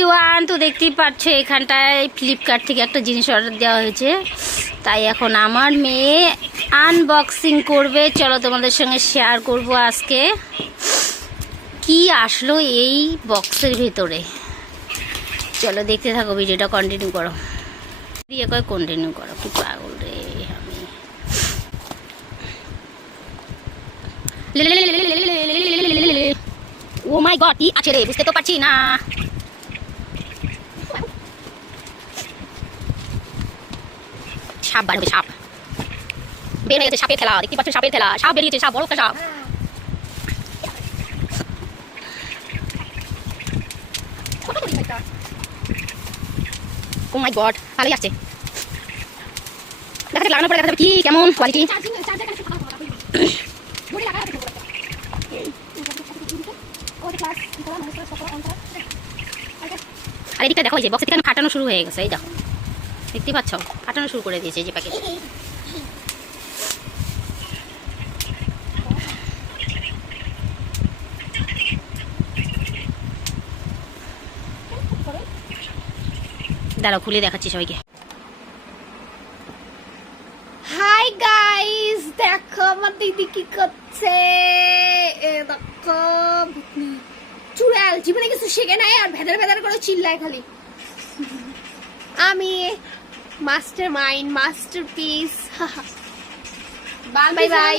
Everyone, তো দেখতেই পাচ্ছ এখানটায় ফ্লিপকার্ট থেকে একটা জিনিস অর্ডার দেওয়া হয়েছে, তাই এখন আমার মেয়ে আনবক্সিং করবে। চলো তোমাদের সঙ্গে শেয়ার করব আজকে কি আসলো এই বক্সের ভেতরে। চলো দেখতে থাকো, ভিডিওটা কন্টিনিউ করো, দিয়ে কয় কন্টিনিউ করো। কি পাগল রে আমি। ও মাই গড, কি আছে রে বুঝতে তো পারছি না। সাপ বাড়বে, সাপ বের হয়ে গেছে, সাপের খেলা দেখতে পাচ্ছ, সাপের খেলা, সাপ বেরিয়েছে, সাপ বড় একটা সাপ। ও মাই গড, ভালোই আসছে, দেখা যাক লাগানোর পরে দেখা যাবে কি কেমন কোয়ালিটি। আর এদিকটা দেখো, এই যে বক্সের থেকে ফাটানো শুরু হয়ে গেছে, এই দেখো দেখতে পাচ্ছ, ফাটানো শুরু করে দিয়েছে এই যে প্যাকেট। দাঁড়াও খুলে দেখাচ্ছি সবাইকে। হাই গাইস, দেখো আমার দিদি কি করছে। দেখো চুড়াল, জীবনে কিছু শেখে নাই আর ভেদার ভেদার করে চিল্লায় খালি। আমি master mind, masterpiece. Bye bye.